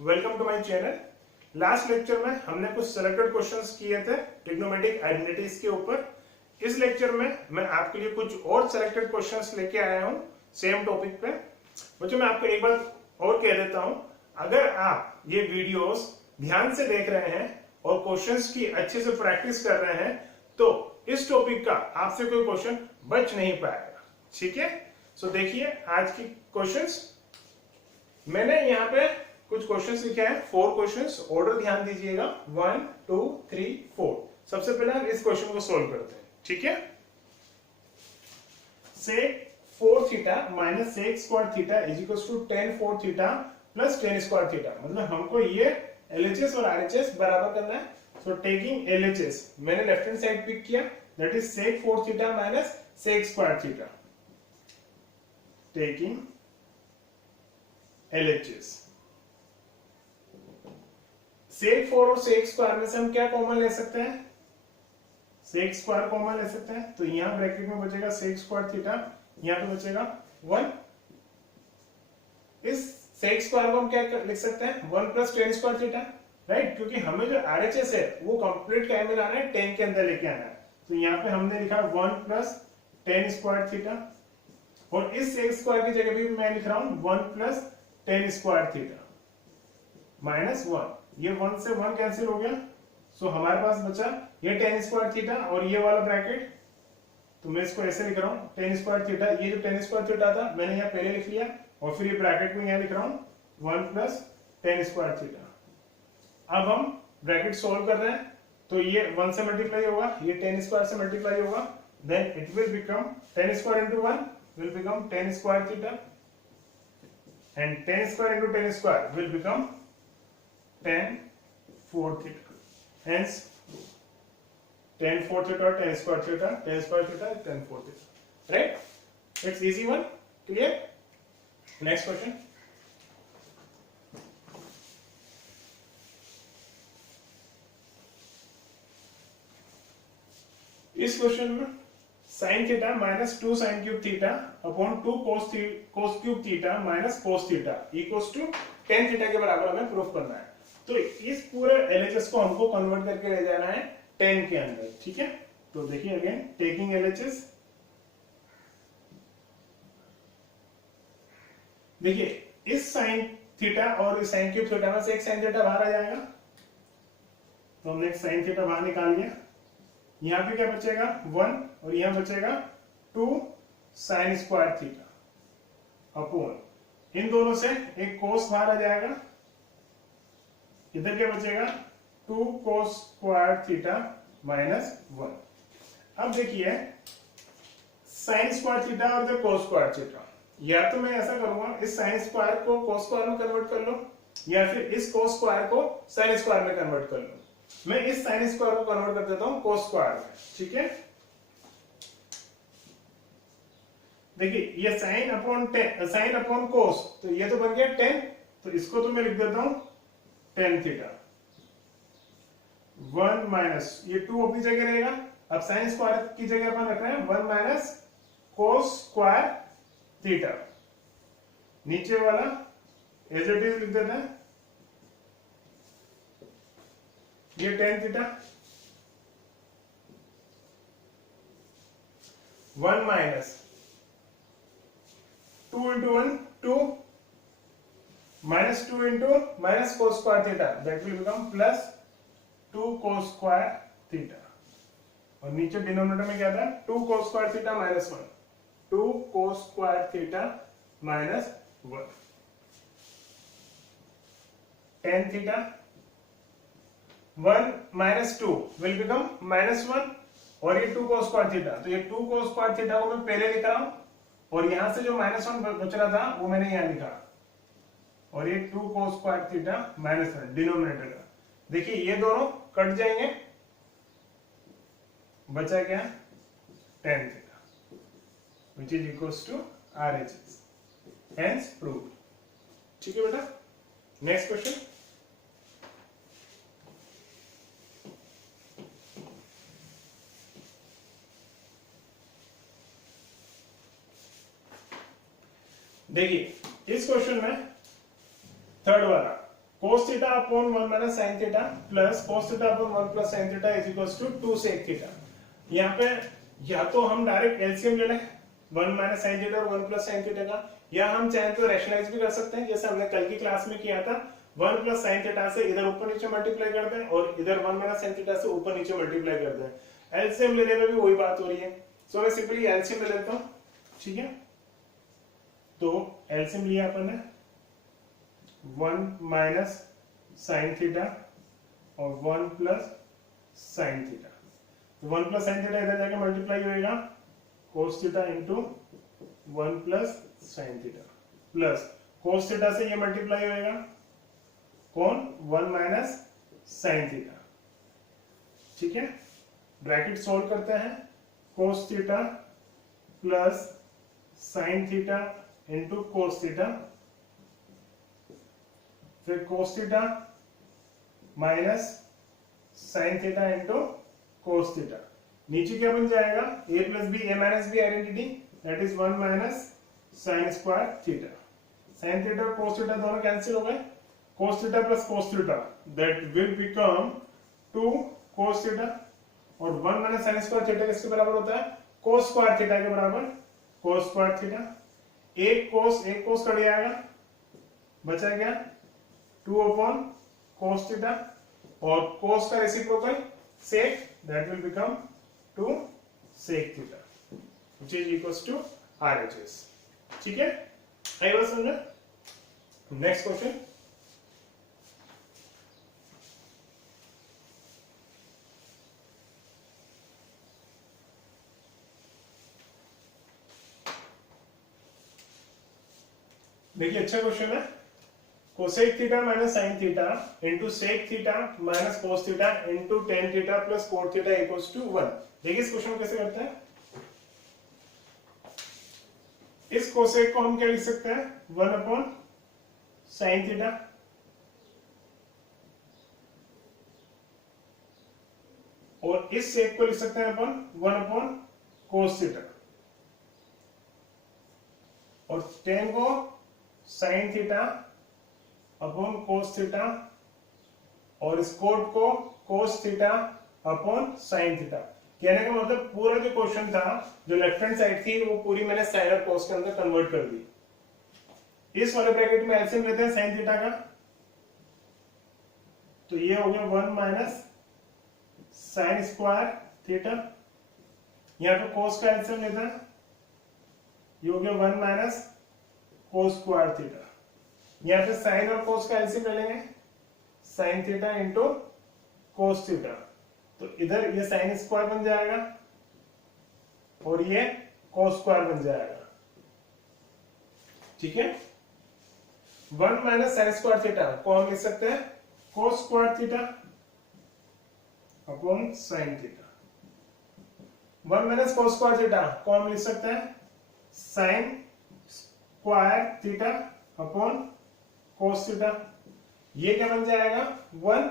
Welcome to my channel. Last lecture में हमने कुछ सिलेक्टेड क्वेश्चंस किए थे ट्रिग्नोमेट्रिक आइडेंटिटीज के ऊपर। इस लेक्चर में मैं आपके लिए कुछ और सिलेक्टेड क्वेश्चंस लेके आया हूं सेम टॉपिक पे। बच्चों मैं आपको एक बार और कह देता हूं, अगर आप ये वीडियोस ध्यान से देख रहे हैं और क्वेश्चंस की अच्छे से प्रैक्टिस कर रहे हैं तो इस टॉपिक का आपसे कोई क्वेश्चन बच नहीं पाएगा। ठीक है, सो देखिए आज की क्वेश्चंस। मैंने यहाँ पे कुछ क्वेश्चंस लिखे हैं, 4 क्वेश्चंस। ऑर्डर ध्यान दीजिएगा, 1 2 3 4। सबसे पहले हम इस क्वेश्चन को सोल्व करते हैं। ठीक है, sec 4 theta minus sec square theta is equal to tan 4 theta plus tan square theta. मतलब हमको ये LHS और RHS बराबर करना है। सो टेकिंग LHS मैंने लेफ्ट हैंड साइड पिक किया, that is sec 4 theta minus sec square theta. Taking LHS, sec 4 और sec स्क्वायर में से हम क्या कॉमन ले सकते हैं? sec स्क्वायर कॉमन ले सकते हैं, तो यहां ब्रैकेट में बचेगा sec स्क्वायर थीटा, यहां पे बचेगा 1। इस sec स्क्वायर को हम क्या लिख सकते हैं? 1 plus tan square theta, right? क्योंकि हमें जो RHS है वो कंप्लीट क्या में लाना है? tan के अंदर लेके आना है। तो यहाँ पे हमने लिखा 1 प्लस tan स्क्वायर थीटा, और इस sec स्क्वायर की जगह भी मैं लिख रहा हूं 1 plus tan square theta minus 1। ये 1 से 1 कैंसिल हो गया, सो हमारे पास बचा ये tan स्क्वायर थीटा और ये वाला ब्रैकेट। तो मैं इसको ऐसे लिख रहा हूं tan स्क्वायर थीटा, ये जो tan स्क्वायर थीटा था मैंने यहाँ पहले लिख लिया, और फिर ये ब्रैकेट में यहाँ लिख रहा हूं 1 प्लस tan स्क्वायर थीटा। अब हम ब्रैकेट सोल्व कर रहे हैं, तो ये 1 से मल्टीप्लाई होगा, ये tan स्क्वायर से मल्टीप्लाई होगा, then it will become tan square into 1 will become tan square theta, and tan square into tan square will become tan 4 theta. Hence, tan 4 theta or tan square theta is tan 4 theta. Right? It's easy one. Clear? Next question. इस question में sin theta minus 2 sin cube theta upon 2 cos cube theta minus cos theta equals to tan theta के बराबर हमें proof करना है। तो इस पूरे LHS को हमको कन्वर्ट करके ले जाना है tan के अंदर। ठीक है, तो देखिए अगेन टेकिंग LHS, देखिए इस sin थीटा और इस sin क्यूब थीटा में से एक sin थीटा बाहर आ जाएगा, तो हमने एक sin थीटा बाहर निकाल लिया। यहां पे क्या बचेगा? 1, और यहां बचेगा 2 sin स्क्वायर थीटा अपॉन इन दोनों से एक cos बाहर आ जाएगा, इधर क्या बचेगा? 2 cos स्क्वायर थीटा माइनस 1। अब देखिए sin स्क्वायर थीटा और जो cos स्क्वायर थीटा, या तो मैं ऐसा करूंगा इस sin स्क्वायर को cos स्क्वायर में कन्वर्ट कर लो, या फिर इस cos स्क्वायर को sin स्क्वायर में कन्वर्ट कर लो। मैं इस sin स्क्वायर को कन्वर्ट कर देता हूं cos स्क्वायर में। ठीक है, देखिए ये sin अपॉन cos, तो ये तो बन गया tan, तो इसको तो मैं लिख देता हूं tan थीटा। 1 माइनस ये 2 अपनी जगह रहेगा, अब sin स्क्वायर की जगह अपन रख रहे हैं 1 माइनस cos स्क्वायर थीटा, नीचे वाला एज इट इज लिख देते हैं, ये tan theta. 1 minus 2 into 1 2 minus 2 into minus cos square theta, that will become plus 2 cos square theta, और नीचे डिनोमिनेटर में क्या था? 2 cos square theta minus 1, 2 cos square theta minus 1, tan theta 1 minus 2 will become minus 1, और ये 2 cos square theta, तो ये 2 cos square theta को मैं पहले लिख रहा हूं, और यहां से जो minus 1 बच रहा था वो मैंने यहां लिखा, और ये 2 cos square theta minus 1 denominator का। देखिए ये दोनों कट जाएंगे, बचा क्या? tan theta which is equals to RHS, hence proved। ठीक है बेटा, नेक्स्ट क्वेश्चन। देखिए इस क्वेश्चन में थर्ड वाला cos theta upon 1 minus sin theta plus cos theta upon 1 plus sin theta is equals to 2 sec theta. यहाँ पे या तो हम डायरेक्ट एलसीएम ले लें 1 माइनस sin थीटा और 1 प्लस sin थीटा का, या हम चाहे तो रैशनलाइज भी कर सकते हैं जैसे हमने कल की क्लास में किया था। 1 प्लस sin थीटा से इधर ऊपर नीचे मल्टीप्लाई कर दें और इधर 1 माइनस sin थीटा से ऊपर नीचे मल्टीप्लाई कर दें। एलसीएम लेने में भी वही बात हो रही है। सो मैं सिंपली एलसीएम ले लेता हूं, ठीक है। तो एलसीएम लिया अपन ने 1 माइनस sin थीटा और 1 प्लस sin थीटा। तो 1 प्लस sin थीटा इधर जाके मल्टीप्लाई होएगा cos theta into 1 plus sin theta plus cos theta से ये मल्टीप्लाई होएगा कौन 1 माइनस sin थीटा, ठीक है। ब्रैकेट सोल्व करते हैं, cos theta plus sin theta into cos theta, फिर cos theta minus sin theta into cos theta. नीचे क्या बन जाएगा a plus b, a minus b identity, that is 1 minus sin square theta. sin theta और cos theta दोनों cancel हो गए, cos theta plus cos theta that will become 2 cos theta और 1 minus sin square theta किसके बराबर होता है cos square theta के बराबर, cos स्क्वायर थीटा। एक cos कट जाएगा, बचा क्या 2 अपॉन cos थीटा और cos का reciprocal sec, that will become 2 sec theta which is equals to RHS, ठीक है। आई बात समझा। नेक्स्ट क्वेश्चन, देखिए अच्छा क्वेश्चन है। Cosec theta minus sine theta into sec theta minus cos theta into tan theta plus cot theta equals to 1। देखिए इस question को कैसे करते हैं। इस कोसेक को हम क्या लिख सकते हैं 1 अपॉन साइन थीटा और इस सेक को लिख सकते हैं अपन 1 अपॉन कोस थीटा और टेन को sine theta upon cos theta और इस कोट को कोस थीटा अपॉन साइन थीटा। कहने का मतलब पूरा जो क्वेश्चन था, जो लेफ्ट हैंड साइड थी, वो पूरी मैंने साइन और कोस के अंदर कन्वर्ट कर दी। इस वाले ब्रैकेट में एलसीएम लेते हैं साइन थीटा का, तो ये हो गया 1 माइनस साइन स्क्वायर थीटा। यहां पे कोस का एलसीएम लेते हैं, ये हो गया 1 माइनस कोस स्क्वायर थीटा। यहां पे साइन और कोस का एलसीएम ले लेंगे, sign theta into cos theta, तो इधर ये साइन स्क्वायर बन जाएगा और ये कोस स्क्वायर बन जाएगा, ठीक है। 1 माइनस साइन स्क्वायर थीटा को हम लिख सकते हैं cos square theta upon sine theta. 1 minus cos square theta को हम लिख सकते हैं sine square theta upon cos theta. ये क्या बन जाएगा 1,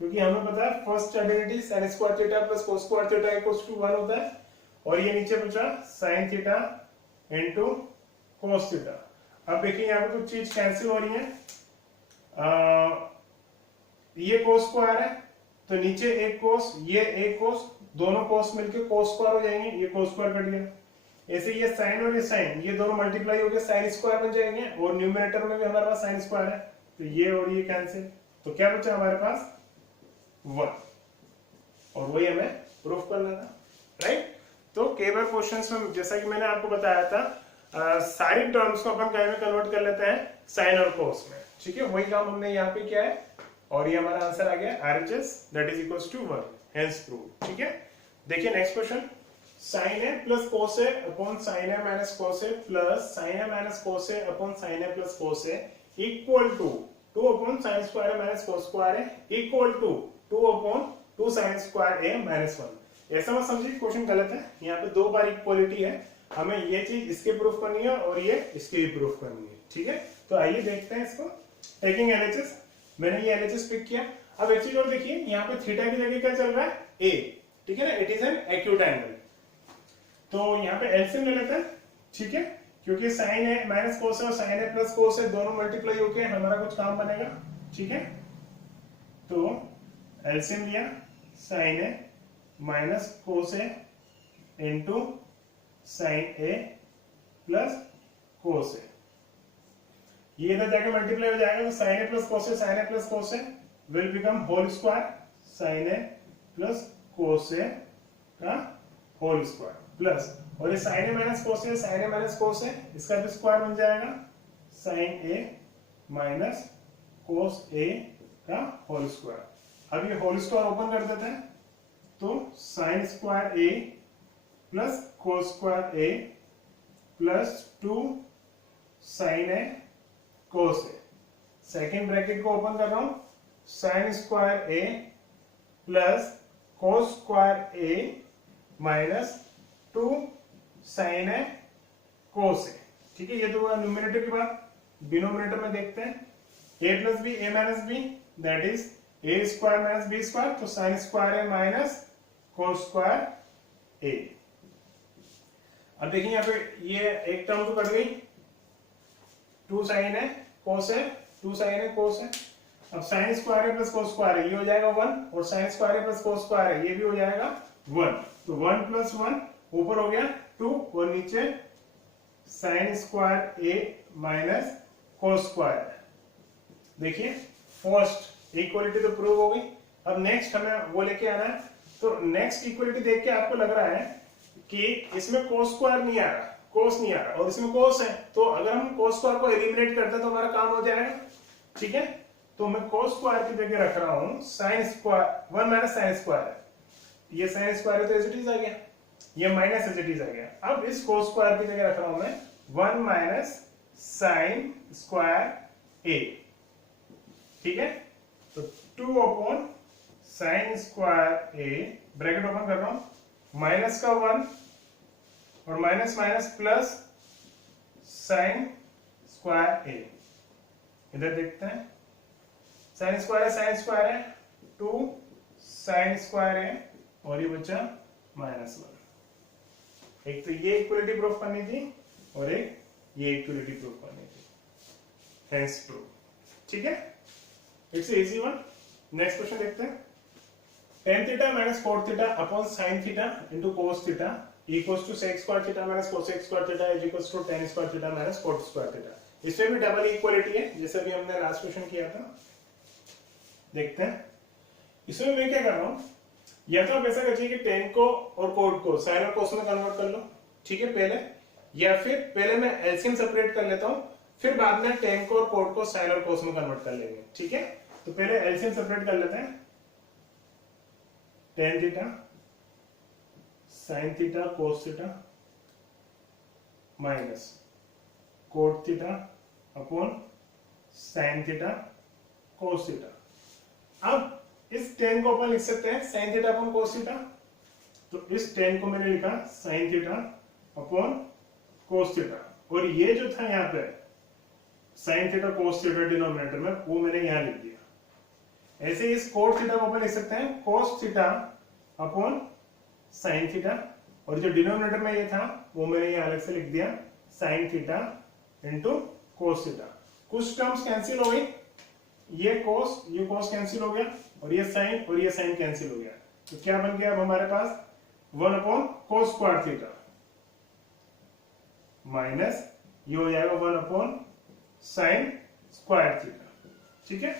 क्योंकि हमें पता है first identity sine square theta plus cos square theta equals to 1 होता है। और ये नीचे बचा sine theta into cos theta. अब देखिए यहाँ पे कुछ चीज कैंसिल हो रही है, ये कोस स्क्वायर है तो नीचे एक कोस, ये एक कोस, दोनों कोस मिलके कोस स्क्वायर हो जाएंगे, ये कोस स्क्वायर कट गया। ऐसे ये साइन और ये साइन, ये दोनों मल्टीप्लाई होकर साइन स्क्वायर बन जाएंगे और न्यूमरेटर में भी हमारे पास साइन स्क्वायर है, तो ये और ये कैंसिल, तो क्या बचा हमारे पास 1, और वही हमें प्रूफ करना था, राइट। तो कई बार क्वेश्चंस में जैसा कि मैंने आपको बताया था, सारी टर्म्स को अपन क्या में कन्वर्ट कर लेते हैं साइन और कोस में, ठीक है। वही काम हमने यहाँ पे किया है और ये हमारा आंसर आ गया RHS that is equals to 1, hence prove, ठीक है। देखिए next question, sin a plus cos a upon sin a minus cos a plus sin a minus cos a upon sin a plus cos a equal to 2 upon sin square a minus cos square a equal to 2 upon 2 sin square a minus 1। ऐसा मत समझिए question गलत है, यहाँ पे 2 बार equality है, हमें ये चीज इसके प्रूफ करनी है और ये इसके भी प्रूफ करनी है, ठीक है। तो आइए देखते हैं इसको। टेकिंग LHS, मैंने ये LHS पिक किया। अब एक चीज और देखिए, यहाँ पे थीटा की जगह क्या चल रहा है a, ठीक है ना, it is an acute angle. तो यहाँ पे एलसीएम ले लेते हैं, ठीक है, क्योंकि साइन है माइनस कोस है और साइन है प्लस कोस है, दोनों मल्टीप्लाई होके हमारा कुछ काम बनेगा, ठीक है, तो एलसीएम लिया sine A minus cos A into sine A plus cos A, ये इधर जाके मल्टीप्लाई हो जाएगा, तो sine A plus cos A, sine A plus cos A will become whole square, sine A plus cos A का whole square plus, और ये sine A minus cos A, sine A minus cos A, इसका भी square बन जाएगा sign A minus cos A का whole square. अब ये होल स्क्वायर ओपन कर देते हैं, तो साइन स्क्वायर ए प्लस कोस स्क्वायर ए प्लस 2 साइन ए कोस ए, सेकेंड ब्रैकेट को ओपन कर रहा हूं, sign square A plus cos square a minus 2 sign ए कोस ए, ठीक है, ये तो हुआ न्यूमरेटर की बात। डिनोमिनेटर में देखते हैं, a plus b a minus b that is a square minus b square, तो sine square a minus cos square a. अब देखिए यहाँ पे ये एक टर्म तो कट गई, 2 साइन है कोस है, 2 साइन है कोस है। अब साइन स्क्वायर है प्लस कोस स्क्वायर है, ये हो जाएगा 1, और साइन स्क्वायर है प्लस कोस स्क्वायर है, ये भी हो जाएगा 1, तो 1 प्लस 1 ऊपर हो गया 2 और नीचे sign square a minus cos square. देखिए फर्स्ट इक्वलिटी तो प्रूव हो गई, अब नेक्स्ट हमें वो लेके आना है। तो नेक्स्ट इक्वलिटी देख के आपको लग रहा है कि इसमें कोस स्क्वायर नहीं आ रहा, कोस नहीं आ रहा, और इसमें कोस है, तो अगर हम कोस स्क्वायर को एलिमिनेट करते हैं तो हमारा काम हो जाएगा, ठीक है। तो मैं कोस स्क्वायर की जगह रख रहा हूं sine square 1 minus sine square है, ये साइन स्क्वायर है तो एज इट इज आ गया, ये माइनस एज इट इज आ गया। अब इस कोस स्क्वायर की जगह रख रहा हूं मैं 1 माइनस साइन स्क्वायर ए, ठीक है, तो 2 upon sine square A, bracket open कर रहा हूं, माइनस का 1 और minus minus plus sine square A, इधर देखते हैं, साइन स्क्वायर है 2 साइन स्क्वायर है, और ये बचा -1। एक तो ये इक्वलिटी प्रूफ करनी थी और एक ये इक्वलिटी प्रूफ करनी थी, हेंस प्रूफ, ठीक है, it's easy one. Next question देखते हैं, tan theta minus cot theta upon sin theta into cos theta equals to sec square theta minus cosec square theta is equals to tan square theta minus cot square theta. इसमें भी double equality है, जैसे भी हमने last question किया था। देखते हैं इसमें मैं क्या कर रहा हूं, या तो आप ऐसा करिए कि tan को और cot को sin और cos में कन्वर्ट कर लो, ठीक है पहले, या फिर पहले मैं एलसीएम सेपरेट कर लेता हूं, फिर बाद में tan को और cot को sin और cos में कन्वर्ट कर लेंगे, ठीक है। तो पहले एलसीएम सेपरेट कर लेते हैं, tan theta sin theta cos theta minus cot theta upon sin theta cos theta. अब इस tan को अपन लिख सकते हैं sin theta upon cos theta, तो इस tan को मैंने लिखा sin theta upon cos theta, और ये जो था यहाँ पे sin theta cos theta denominator में, वो मैंने यहाँ लिख दिया। ऐसे इस cot थीटा को अपन लिख सकते हैं cos theta upon sin theta, और जो डिनोमिनेटर में ये था वो मैंने ये अलग से लिख दिया sin theta into cos theta. कुछ टर्म्स कैंसिल हो गई, ये cos कैंसिल हो गया, और ये sin और ये sin कैंसिल हो गया, तो क्या बन गया अब हमारे पास 1 upon cos square theta minus ये हो जाएगा 1 अपॉन sin स्क्वायर थीटा, ठीक है।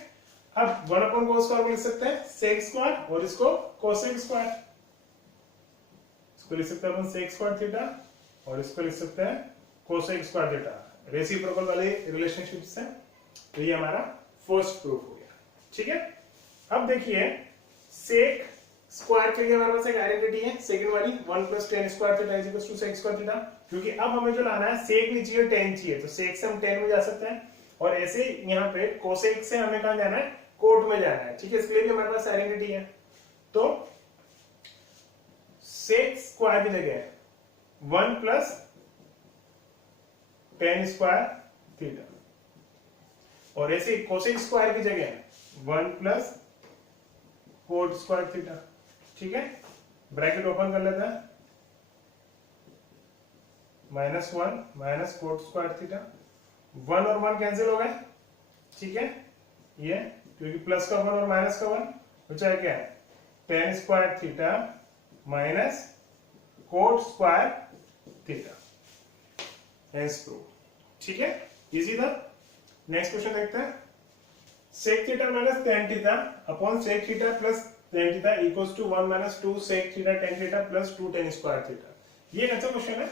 अब 1 अपॉन cos स्क्वायर को लिख सकते हैं sec स्क्वायर, और इसको cosec स्क्वायर, इसको लिख सकते हैं अपन sec स्क्वायर थीटा, और इसको लिख सकते हैं cosec स्क्वायर थीटा, रेसिप्रोकल वाले रिलेशनशिप से। तो ये हमारा फर्स्ट प्रूफ हो गया, ठीक है। अब देखिए sec स्क्वायर के लिए हमारे पास एक आइडेंटिटी है, सेकंड वाली 1 plus tan square theta is equal to sec square theta, क्योंकि अब हमें जो लाना है sec नहीं चाहिए tan चाहिए, तो sec से हम tan में जा सकते हैं, और ऐसे यहाँ पे cosec से हमें कहां जाना है, कोट में जाना है, ठीक है, इसके लिए भी हमारे पास आइडेंटिटी है। तो sec स्क्वायर की जगह 1 प्लस tan स्क्वायर थीटा, और ऐसे cosec स्क्वायर की जगह 1 प्लस कोट स्क्वायर थीटा, ठीक है। ब्रैकेट ओपन कर लेते हैं, -1 माइनस कोट स्क्वायर थीटा, 1 और 1 कैंसिल हो गए, ठीक है, ये क्योंकि प्लस का 1 और माइनस का 1 बचा है क्या, tan square theta minus cot square theta, hence prove. ठीक है, इजी था। नेक्स्ट क्वेश्चन देखते हैं। sec theta minus tan theta upon sec theta plus tan theta equals to 1 minus 2 sec theta tan theta plus 2 tan square theta. ये एक अच्छा question है।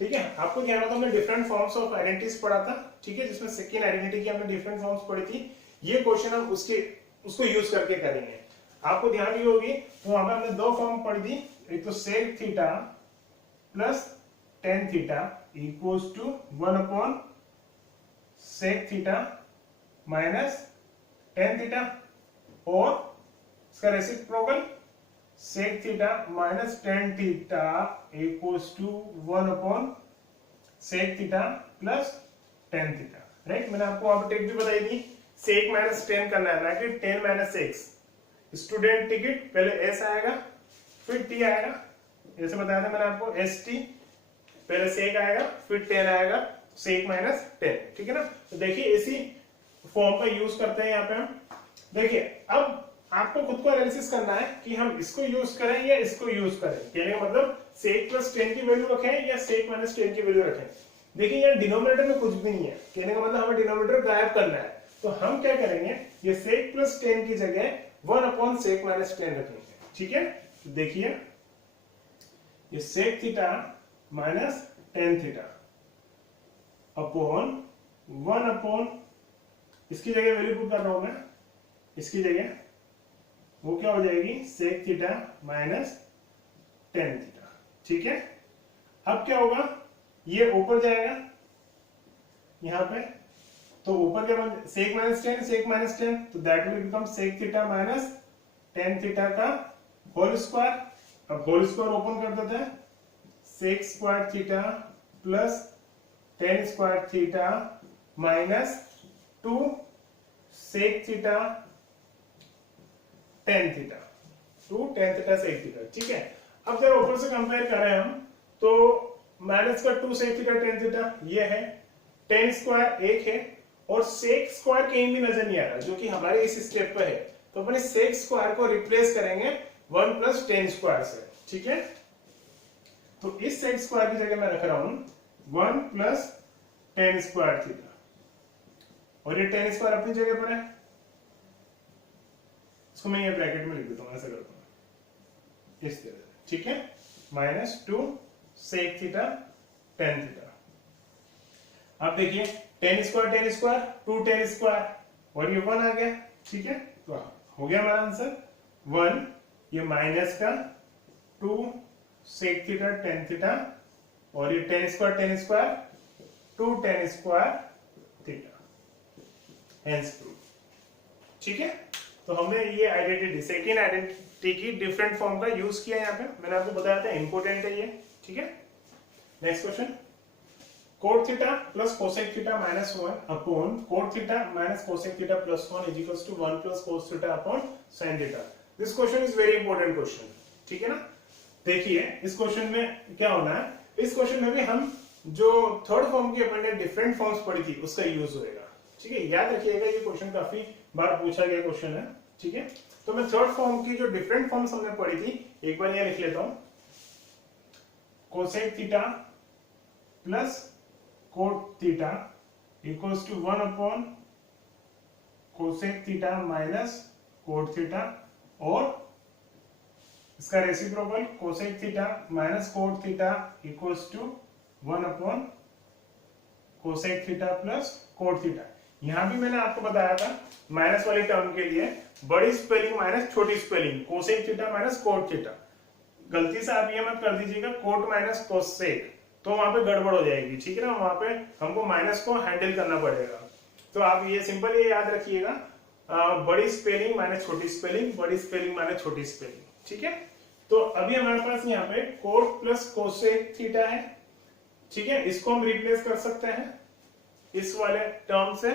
ठीक है, आपको ध्यान रखना, हमने डिफरेंट फॉर्म्स ऑफ आइडेंटिटीज पढ़ा था। ठीक है, जिसमें सेकंड आइडेंटिटी की हमने डिफरेंट फॉर्म्स पढ़ी थी। ये क्वेश्चन हम उसको यूज करके करेंगे। आपको ध्यान रखी होगी, तो वहां पर हमने दो फॉर्म पढ़ी थी, एक तो sec theta plus tan theta equals to 1 upon sec theta minus tan theta, और इसका reciprocal sec theta minus tan theta equals to 1 upon sec theta plus tan theta. Right, मैंने आपको वहां पर टिक भी बताई थी, sec माइनस tan करना है, ना कि tan minus x। Student ticket पहले s आएगा फिर t आएगा, जैसे बताया था मैंने आपको, st पहले sec आएगा फिर tan आएगा, sec माइनस tan। ठीक है ना, तो देखिए इसी फॉर्म का यूज करते हैं यहाँ पे हम। देखिए अब आपको खुद को एनालिसिस करना है कि हम इसको यूज करें या इसको यूज करें। कहने का मतलब sec प्लस tan की वैल्यू रखें या sec माइनस tan की वैल्यू रखें। देखिए यहाँ डिनोमिनेटर में कुछ भी नहीं है, कहने का मतलब हमें डिनोमिनेटर गायब करना है। तो हम क्या करेंगे, ये sec प्लस tan की जगह 1 अपॉन sec माइनस tan रखेंगे। ठीक है, तो देखिए ये sec theta minus tan theta upon 1 upon, इसकी जगह वैल्यू पुट कर रहा हूं मैं, इसकी जगह वो क्या हो जाएगी, sec theta minus tan theta. ठीक है, अब क्या होगा, ये ऊपर जाएगा यहां पे, तो ऊपर क्या बन, sec माइनस tan, तो that will become sec theta minus tan theta का होल स्क्वायर। अब होल स्क्वायर ओपन कर देते हैं, sec square theta plus tan square theta minus 2 sec theta tan theta, 2 tan theta sec theta. ठीक है, अब जब ऊपर से कंपेयर करें हम, तो माइनस का 2 sec थीटा tan थीटा ये है, tan स्क्वायर 1 है, और sec स्क्वायर कहीं भी नजर नहीं आ रहा, जो कि हमारे इस स्टेप पे है। तो अपने sec स्क्वायर को रिप्लेस करेंगे 1 प्लस tan स्क्वायर से। ठीक है, तो इस sec स्क्वायर की जगह मैं रख रहा हूं 1 प्लस tan स्क्वायर थीटा, और ये tan स्क्वायर अपनी जगह पर है, इसको मैं ये ब्रैकेट में लिख देता हूं, ऐसा करता हूं इस तरह से। ठीक है, minus 2 sec theta tan theta. अब देखिए tan स्क्वायर 2 tan स्क्वायर, और ये 1 आ गया। ठीक है, तो हो गया हमारा आंसर 1, ये माइनस का 2 sec थीटा tan थीटा, और ये tan square 2 tan square theta, hence prove. ठीक है, तो हमने ये आइडेंटिटी, सेकेंड आइडेंटिटी की डिफरेंट फॉर्म का यूज किया यहाँ पे, मैंने आपको बताया था, इंपोर्टेंट है ये। ठीक है, next question, cot theta plus cosec theta minus 1 upon cot theta minus cosec theta plus 1 is equals to 1 plus cos theta upon sin theta. This question is very important question. ठीक है ना, देखिए इस question में क्या होना है, इस क्वेश्चन में भी हम जो थर्ड फॉर्म की अपने डिफरेंट फॉर्म्स पढ़ी थी उसका यूज होएगा। ठीक है, याद रखिएगा, ये क्वेश्चन काफी बार पूछा गया क्वेश्चन है। ठीक है, तो मैं थर्ड फॉर्म की जो डिफरेंट फॉर्म्स हमने पढ़ी थी, एक बार ये लिख लेता हूं, cosec theta plus cot theta equals to 1 upon cosec theta minus cot theta, और इसका reciprocal cosec theta minus cot theta equals to 1 upon cosec theta plus cot theta. यहां भी मैंने आपको बताया था माइनस वाले टर्म के लिए बड़ी स्पेलिंग माइनस छोटी spelling, cosec theta minus cot theta. गलती से आप ये मत कर दीजिएगा cot माइनस cosec, तो वहां पे गड़बड़ हो जाएगी। ठीक है ना, वहां पे हमको माइनस को हैंडल करना पड़ेगा। तो आप ये सिंपल ये याद रखिएगा, बड़ी स्पेलिंग माइनस छोटी स्पेलिंग, बड़ी स्पेलिंग माइनस छोटी स्पेलिंग। ठीक है, तो अभी हमारे पास यहाँ पे cot प्लस cosec थीटा है। ठीक है, इसको हम रिप्लेस कर सकते हैं इस वाले टर्म से,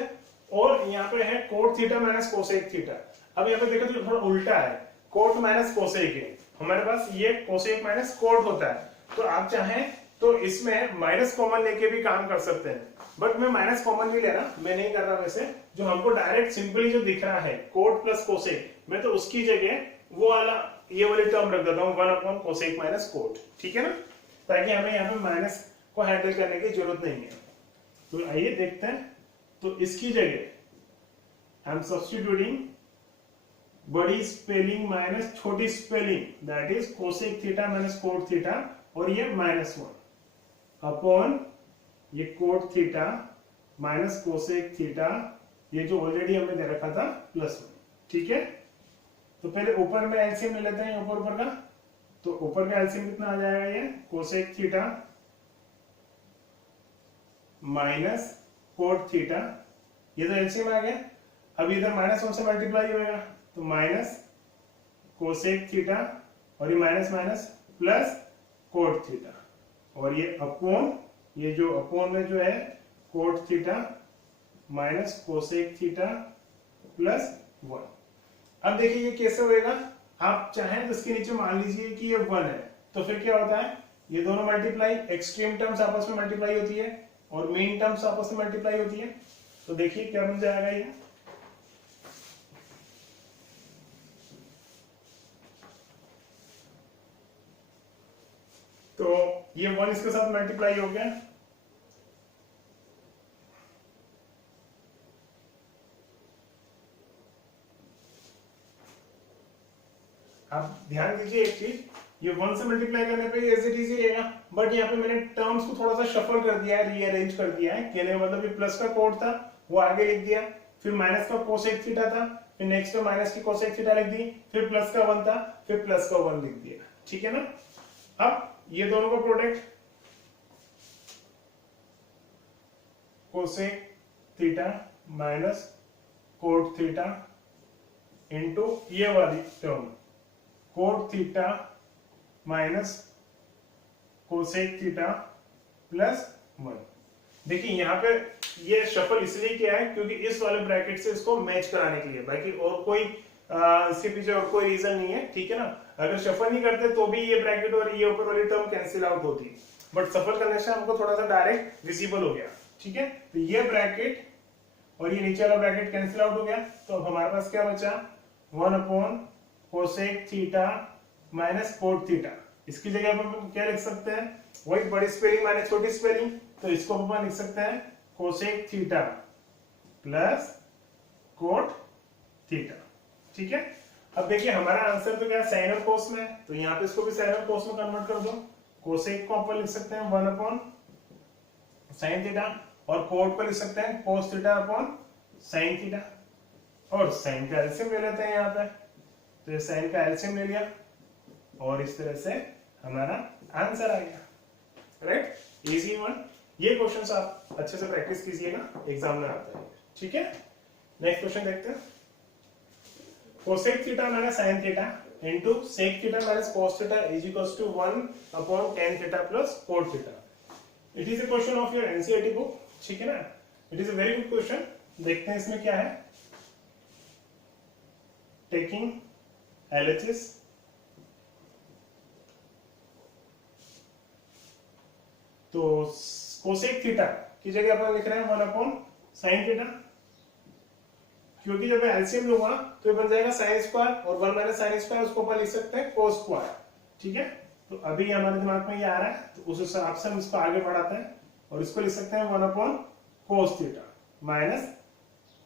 और यहाँ पे है cot theta minus cosec theta. अब यहाँ पे देखो तो थोड़ा उल्टा है, cot माइनस cosec है, हमारे पास ये cosec माइनस cot होता है। तो आप चाहें तो इसमें माइनस कॉमन लेके भी काम कर सकते हैं, बट मैं माइनस कॉमन नहीं ले रहा, मैं नहीं कर रहा वैसे। जो हमको डायरेक्ट सिंपली जो दिख रहा है कोट प्लस कोसेक, मैं तो उसकी जगह वो वाला ये वाली टर्म रख देता हूँ 1 अपॉन कोसेक माइनस कोट, ठीक है ना, ताकि हमें यहाँ पे माइनस को हैंडल करने की जरूरत नहीं है। तो आइए देखते हैं। तो इसकी जगह आई एम सब्स्टिट्यूटिंग बड़ी स्पेलिंग माइनस छोटी spelling, that is cosec theta minus cot theta, और ये -1 अपॉन ये cot theta minus cosec theta, ये जो ऑलरेडी हमने दे रखा था +1, ठीक है। तो पहले ऊपर में एलसीएम ले लेते हैं ऊपर का। तो ऊपर का एलसीएम कितना आ जाएगा, ये cosec theta minus cot theta, ये तो एलसीएम आ गया। अब इधर -1 से मल्टीप्लाई होगा, तो माइनस कोसेक थीटा और ये minus minus plus cot theta, और ये अपॉन, ये जो अपॉन में जो है cot theta minus cosec theta +1। अब देखिए ये कैसे होएगा, आप चाहें तो इसके नीचे मान लीजिए कि ये 1 है, तो फिर क्या होता है, ये दोनों मल्टीप्लाई, एक्सट्रीम टर्म्स आपस में मल्टीप्लाई होती है और मीन टर्म्स आपस में मल्टीप्लाई होती है। तो देखिए क्या बन जाएगा ये, तो ये 1 इसके साथ मल्टीप्लाई हो गया, आप ध्यान दीजिए एक चीज, ये 1 से मल्टीप्लाई करने पे एज इट इजी रहेगा, बट यहाँ पे मैंने टर्म्स को थोड़ा सा शफल कर दिया है, रीअरेंज कर दिया है। कहने का मतलब ये प्लस का कोड था वो आगे लिख दिया, फिर माइनस का कोसेक थीटा था, फिर नेक्स्ट में माइनस की कोसेक थीटा लिख दी, फिर प्लस का 1 था, फिर प्लस का 1 लिख दिया, ठीक है ना। अब ये दोनों का product cosec theta minus cot theta into ये वाली term cot theta minus cosec theta +1। देखिए यहाँ पे ये शफल इसलिए किया है क्योंकि इस वाले ब्रैकेट से इसको मैच कराने के लिए, बाकी और कोई इसके पीछे और कोई रीजन नहीं है, ठीक है ना। अगर शफल नहीं करते तो भी ये ब्रैकेट और ये ऊपर वाली टर्म कैंसिल आउट होती, बट सफल करने से हमको थोड़ा सा डायरेक्ट विजिबल हो गया, ठीक है। तो ये ब्रैकेट और ये नीचे वाला ब्रैकेट कैंसिल आउट हो गया, तो अब हमारे पास क्या बचा, 1 upon cosec theta minus cot theta. इसकी जगह पर हम क्या लिख सकते हैं, वही बड़ी स्पेलिंग माइनस छोटी स्पेलिंग, तो इसको हम लिख सकते हैं cosec theta plus cot theta, ठीक है। अब देखिए हमारा आंसर तो क्या है, साइन और कोस में है, तो यहाँ पे इसको भी साइन और कोस में कन्वर्ट कर दो। कोसेक को अपन लिख सकते हैं 1 अपॉन साइन थीटा, और कोट को लिख सकते हैं कोस थीटा अपॉन साइन थीटा, और साइन का एलसीएम ले लेते हैं यहाँ पे, तो ये साइन का एलसीएम ले लिया और इस तरह से हमारा आंसर आ गया, राइट, इजी वन। ये क्वेश्चंस आप अच्छे से प्रैक्टिस कीजिएगा, एग्जाम में आता है, ठीक है। नेक्स्ट क्वेश्चन देखते हैं, cosec theta minus sine theta into sec theta minus cos theta is equals to 1 upon tan theta plus cot theta. It is a question of your NCERT book, ठीक है ना। It is a very good question. देखते हैं इसमें क्या है, taking LHS तो कोसेक थीटा की जगह अपन लिख रहे हैं 1 अपॉन साइन थीटा, क्योंकि जब मैं एलसीएम लूंगा तो ये बन जाएगा साइन स्क्वायर और 1 माइनस साइन स्क्वायर, उसको अपन लिख सकते हैं कोस स्क्वायर, ठीक है। तो अभी हमारे दिमाग में ये आ रहा है, तो उस हिसाब से हम इसको आगे बढ़ाते हैं और इसको लिख सकते हैं 1 upon cos theta minus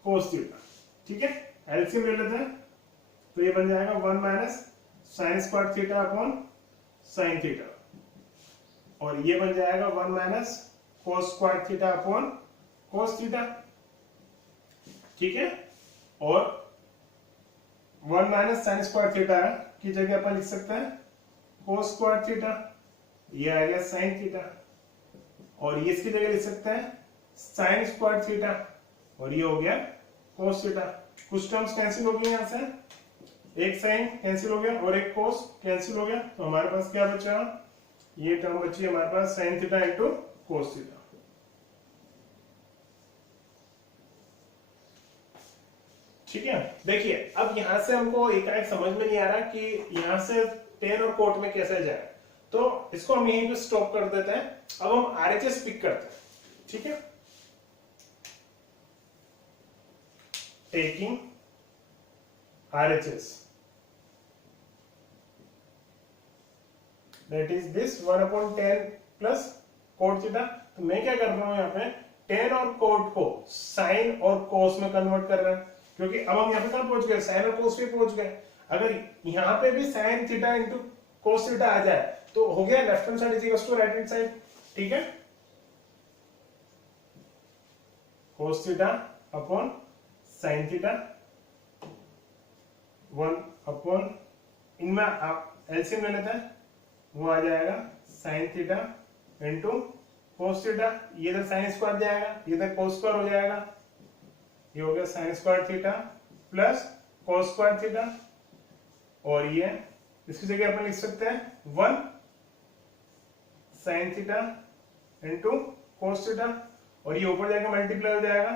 cos theta, ठीक है। एलसीएम ले लेते हैं, तो ये बन जाएगा 1 minus sign square theta upon sine theta, और ये बन जाएगा 1 minus cos square theta upon cos theta, ठीक है। और 1 माइनस साइन स्क्वायर थीटा की जगह अपन लिख सकते हैं कोस स्क्वायर थीटा, ये आ गया साइन थीटा, और ये इसकी जगह लिख सकते हैं साइन स्क्वायर थीटा, और ये हो गया कोस थीटा। कुछ टर्म्स कैंसिल हो गई, यहां से एक साइन कैंसिल हो गया और एक कोस कैंसिल हो गया, तो हमारे पास क्या बचा, ये टर्म बची हमारे पास sine theta into cos theta, ठीक है। देखिए अब यहां से हमको एक समझ में नहीं आ रहा कि यहां से tan और कोट में कैसे जाए, तो इसको हम यहीं पे स्टॉप कर देते हैं। अब हम आरएचएस पिक करते हैं, ठीक है। Taking RHS, that is this 1/10 plus cot theta. तो मैं क्या कर रहा हूं यहाँ पे, टेन और कोट को साइन और कोस में कन्वर्ट कर रहे हैं, क्योंकि अब हम यहाँ पे कहां पहुंच गए, साइन और कोस पे पहुंच गए। अगर यहाँ पे भी sine theta into cos theta आ जाए तो हो गया left hand side is equal to right hand side, ठीक है। Cos theta upon sine theta, 1/, इनमें आप एलसीएम ले लेते हैं, वो आ जाएगा sign theta into cos theta. ये इधर साइन स्क्वायर जाएगा, ये इधर कोस स्क्वायर हो जाएगा, ये हो गया sign square theta plus cos square theta. और ये इसकी जगह अपन लिख सकते हैं 1 sign theta into cos theta, और ये ऊपर जाकर मल्टीप्लाई हो जाएगा,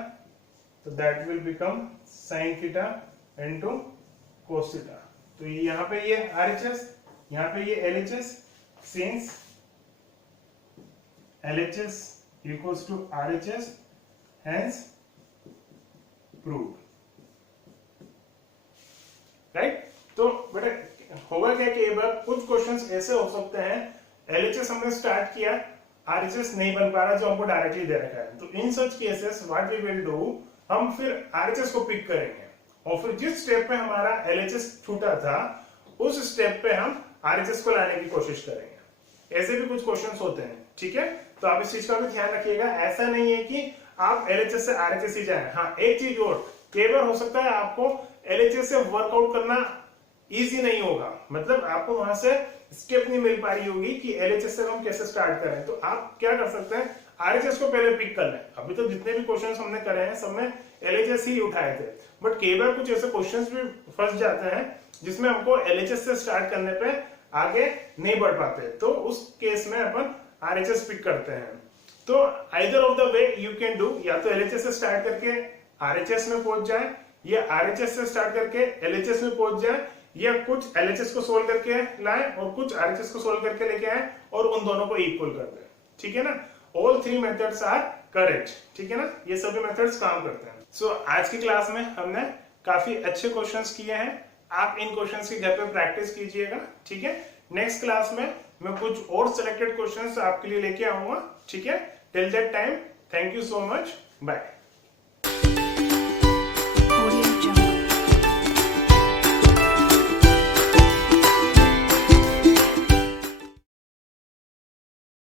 तो that will become sign theta into cos theta. तो यहाँ पे ये आरएचएस, यहाँ पे ये LHS, since LHS equals to RHS, hence proved, right. तो बेटा होगा क्या कि एक बार कुछ क्वेश्चंस ऐसे हो सकते हैं, LHS हमने स्टार्ट किया, RHS नहीं बन पा रहा जो हमको डायरेक्टली दे रखा है, तो in such cases what we will do, हम फिर RHS को पिक करेंगे और फिर जिस स्टेप पे हमारा LHS छूटा था उस स्टेप पे हम RHS को लाने की कोशिश करेंगे। ऐसे भी कुछ क्वेश्चंस होते हैं, ठीक है। तो आप इस चीज का भी ध्यान रखिएगा, ऐसा नहीं है कि आप LHS से RHS ही जाएं। हाँ, एक चीज और, कई बार हो सकता है आपको LHS से वर्कआउट करना इजी नहीं होगा, मतलब आपको वहां से स्टेप नहीं मिल पा रही होगी कि LHS से हम कैसे स्टार्ट करें। तो आप क्या कर सकते हैं, RHS को पहले पिक कर लें। अभी तो जितने भी क्वेश्चंस हमने करे हैं सब में LHS ही उठाए थे, बट कई बार कुछ ऐसे क्वेश्चंस भी फंस जाते हैं जिसमें हमको LHS से स्टार्ट करने पे आगे नहीं बढ़ पाते, तो उस केस में अपन RHS पिक करते हैं। तो either of the way you can do, या तो LHS से स्टार्ट करके RHS में पहुंच जाए, या RHS से स्टार्ट करके LHS में पहुंच जाए, या कुछ LHS को सोल्व करके लाए और कुछ RHS को सोल्व करके लेके आए और उन दोनों को इक्वल कर दें, ठीक है ना। ऑल 3 मेथड्स आर करेक्ट, ठीक है ना, ये सभी मेथड्स काम करते हैं। सो आज की क्लास में हमने काफी अच्छे क्वेश्चंस किए हैं, आप इन क्वेश्चंस की घर पे प्रैक्टिस कीजिएगा, ठीक है। नेक्स्ट क्लास में मैं कुछ और सिलेक्टेड क्वेश्चंस आपके लिए लेके आऊंगा, ठीक है। Till that time, thank you so much, bye.